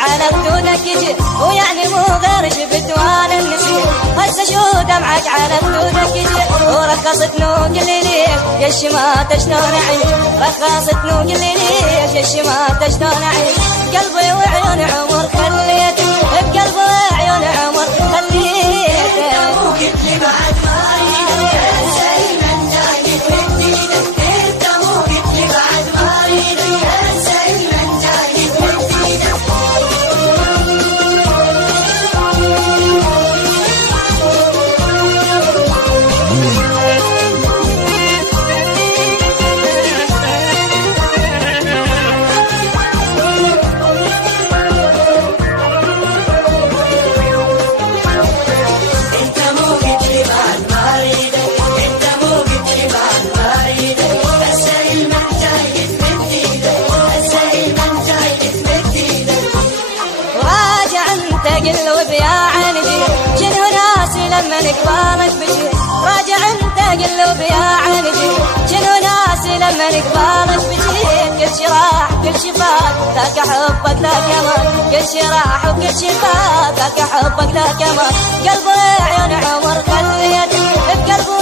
على خدودك يجي، ويعني مو غير شفت وانا النسيت. هسه شو دمعك على خدودك يجي، ورخصت نوق اللي ليك يا الشماتة شلون اعيش. رخصت نوق اللي ليك يا الشماتة شلون اعيش. بقلبي وعيون عمر خليتك، بقلبي وعيون عمر خليتك. مو قلت لي بعد ما اريدك يا سلمان جايك من ايدك. انت مو قلت لي بعد ما اريدك يا سلمان جايك من ايدك. قلب يا عندي شنو ناسي لما نقبالك بشي. راجع انت قلب يا عندي شنو ناسي لما نقبالك بشي. كل شي راح كل شي فات ذاك حبك لا كمان. كل شي راح وكل شي فات ذاك حبك لا كمان. قلبي عيون عمر خليتك، بقلبي